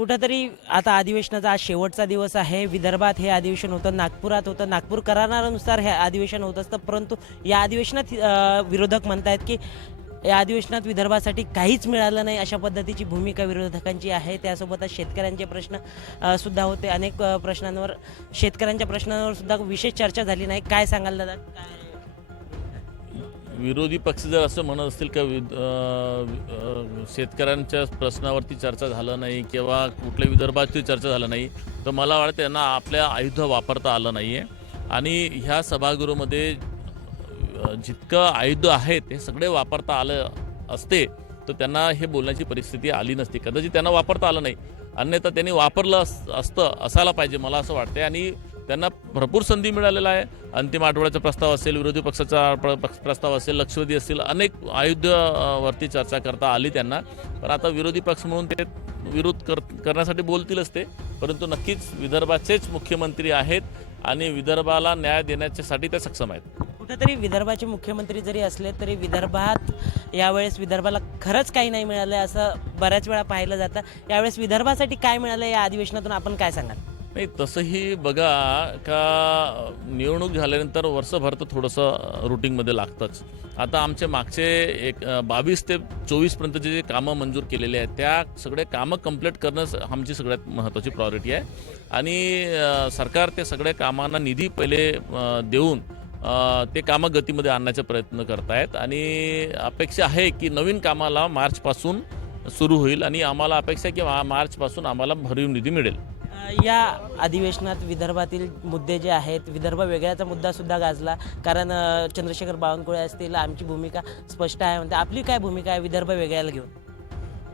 कुठंतरी आता अधिवेशनाचा आज शेवटचा दिवस आहे. विदर्भात हे अधिवेशन होतं, नागपुरात होतं. नागपूर करारानुसार हे अधिवेशन होत असतं, परंतु या अधिवेशनात विरोधक म्हणतायत की या अधिवेशनात विदर्भासाठी काहीच मिळालं नाही, अशा पद्धतीची भूमिका विरोधकांची आहे. त्यासोबतच शेतकऱ्यांचे प्रश्न सुद्धा होते. अनेक प्रश्नांवर शेतकऱ्यांच्या प्रश्नांवर सुद्धा विशेष चर्चा झाली नाही. काय सांगाल दादा? काय विरोधी पक्ष जर असं म्हणत असतील का शेतकऱ्यांच्या प्रश्नावरती चर्चा झालं नाही किंवा कुठल्या विदर्भाची चर्चा झालं नाही, तर मला वाटतं त्यांना आपल्या आयुध वापरता आलं नाही आहे. आणि ह्या सभागृहामध्ये जितकं आयुध आहेत ते सगळे वापरता आलं असते तर त्यांना हे बोलण्याची परिस्थिती आली नसती. कदाचित त्यांना वापरता आलं नाही, अन्यथा त्यांनी वापरलं असतं, असायला पाहिजे मला असं वाटते. आणि त्यांना भरपूर संधी मिळालेला आहे. अंतिम आठवड्याचा प्रस्ताव असेल, विरोधी पक्षाचा प्रस्ताव असेल, लक्षवेधी असतील, अनेक आयुधावरती चर्चा करता आली त्यांना. पण आता विरोधी पक्ष म्हणून ते विरोध करण्यासाठी बोलतीलच ते, परंतु नक्कीच विदर्भाचेच मुख्यमंत्री आहेत आणि विदर्भाला न्याय देण्यासाठी ते सक्षम आहेत. कुठेतरी विदर्भाचे मुख्यमंत्री जरी असले तरी विदर्भात यावेळेस विदर्भाला खरंच काही नाही मिळालं आहे असं बऱ्याच वेळा पाहिलं जातं. यावेळेस विदर्भासाठी काय मिळालं या अधिवेशनातून आपण काय सांगाल? नाही, तसंही बघा का निवडणूक झाल्यानंतर वर्षभर तर थोडंसं रुटीनमध्ये लागतंच. आता आमचे मागचे 22 ते 24पर्यंतचे जे कामं मंजूर केलेले आहेत त्या सगळे कामं कंप्लीट करणं आमची सगळ्यात महत्त्वाची प्रायोरिटी आहे. आणि सरकार ते सगळ्या कामांना निधी पहिले देऊन ते कामं गतीमध्ये आणण्याचा प्रयत्न करत आहेत. आणि अपेक्षा आहे की नवीन कामाला मार्चपासून सुरू होईल आणि आम्हाला अपेक्षा आहे की मार्चपासून आम्हाला भरीव निधी मिळेल. या अधिवेशनात विदर्भातील मुद्दे जे आहेत, विदर्भ वेगळ्याचा मुद्दा सुद्धा गाजला. कारण चंद्रशेखर बावनकुळे असतील, आमची भूमिका स्पष्ट आहे म्हणते. आपली काय भूमिका आहे विदर्भ वेगळ्याला घेऊन?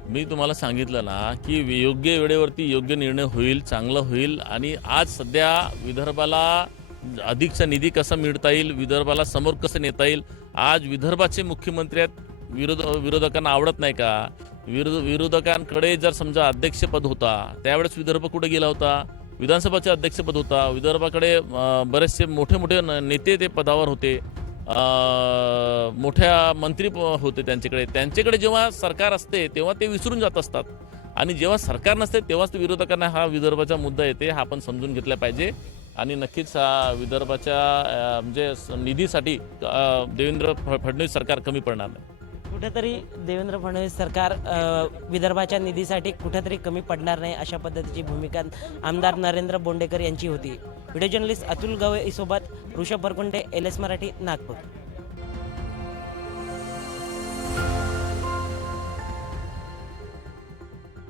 मी तुम्हाला सांगितलं ना की योग्य वेळेवरती योग्य निर्णय होईल, चांगलं होईल. आणि आज सध्या विदर्भाला अधिकचा निधी कसा मिळता येईल, विदर्भाला समोर कसं नेता येईल. आज विदर्भाचे मुख्यमंत्री आहेत. विरोधकांना आवडत नाही का? विरोधकांकडे जर समजा अध्यक्षपद होता त्यावेळेस विदर्भ कुठे गेला होता? विधानसभाचे अध्यक्षपद होता. विदर्भाकडे बरेचसे मोठे मोठे नेते ते पदावर होते, मोठ्या मंत्री होते त्यांच्याकडे जेव्हा सरकार असते तेव्हा ते विसरून जात असतात. आणि जेव्हा सरकार नसते तेव्हाच विरोधकांना हा विदर्भाचा मुद्दा येते. हा आपण समजून घेतला पाहिजे. आणि नक्कीच विदर्भाच्या म्हणजे निधीसाठी देवेंद्र फडणवीस सरकार कमी पडणार नाही. कुठेतरी देवेंद्र फडणवीस सरकार विदर्भाच्या निधीसाठी कुठेतरी कमी पडणार नाही, अशा पद्धतीची भूमिका आमदार नरेंद्र बोंडेकर यांची होती. व्हिडिओ जर्नलिस्ट अतुल गवई सोबत ऋषभ बरकुंडे, LS मराठी, नागपूर.